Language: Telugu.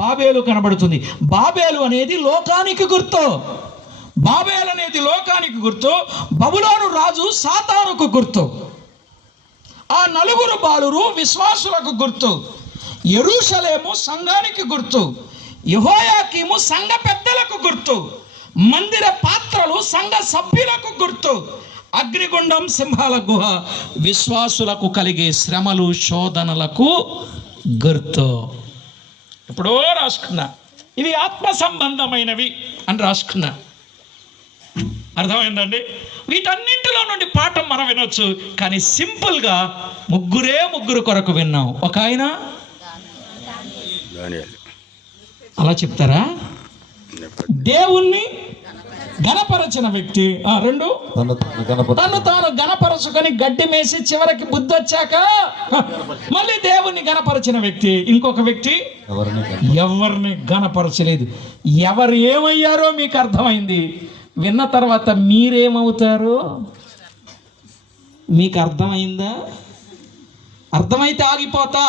బాబేలు కనబడుతుంది. బాబేలు అనేది లోకానికి గుర్తు. బాబేలు అనేది లోకానికి గుర్తు. బబులోను రాజు సాతానుకు గుర్తు. ఆ నలుగురు బాలురు విశ్వాసులకు గుర్తు. యెరూషలేము సంఘానికి గుర్తు. యెహోయాకీము సంఘ పెద్దలకు గుర్తు. మందిర పాత్రలు సంఘ సభ్యులకు గుర్తు. అగ్నిగుండం, సింహాల గుహ విశ్వాసులకు కలిగే శ్రమలు, శోధనలకు గుర్తు. ఎప్పుడో రాసుకున్నా, ఇవి ఆత్మ సంబంధమైనవి అని రాసుకున్నా. అర్థమైందండి? వీటన్నింటిలో నుండి పాఠం మనం వినొచ్చు, కానీ సింపుల్గా ముగ్గురు కొరకు విన్నాం. ఒక ఆయన అలా చెప్తారా? దేవుణ్ణి గణపరచిన వ్యక్తి. రెండు, తను తాను గణపరచుకొని గడ్డి మేసి చివరికి బుద్ధి వచ్చాక మళ్ళీ దేవుణ్ణి గణపరచిన వ్యక్తి. ఇంకొక వ్యక్తి ఎవరిని గణపరచలేదు. ఎవరు ఏమయ్యారో మీకు అర్థమైంది. విన్న తర్వాత మీరేమవుతారో మీకు అర్థమైందా? అర్థమైతే ఆగిపోతా.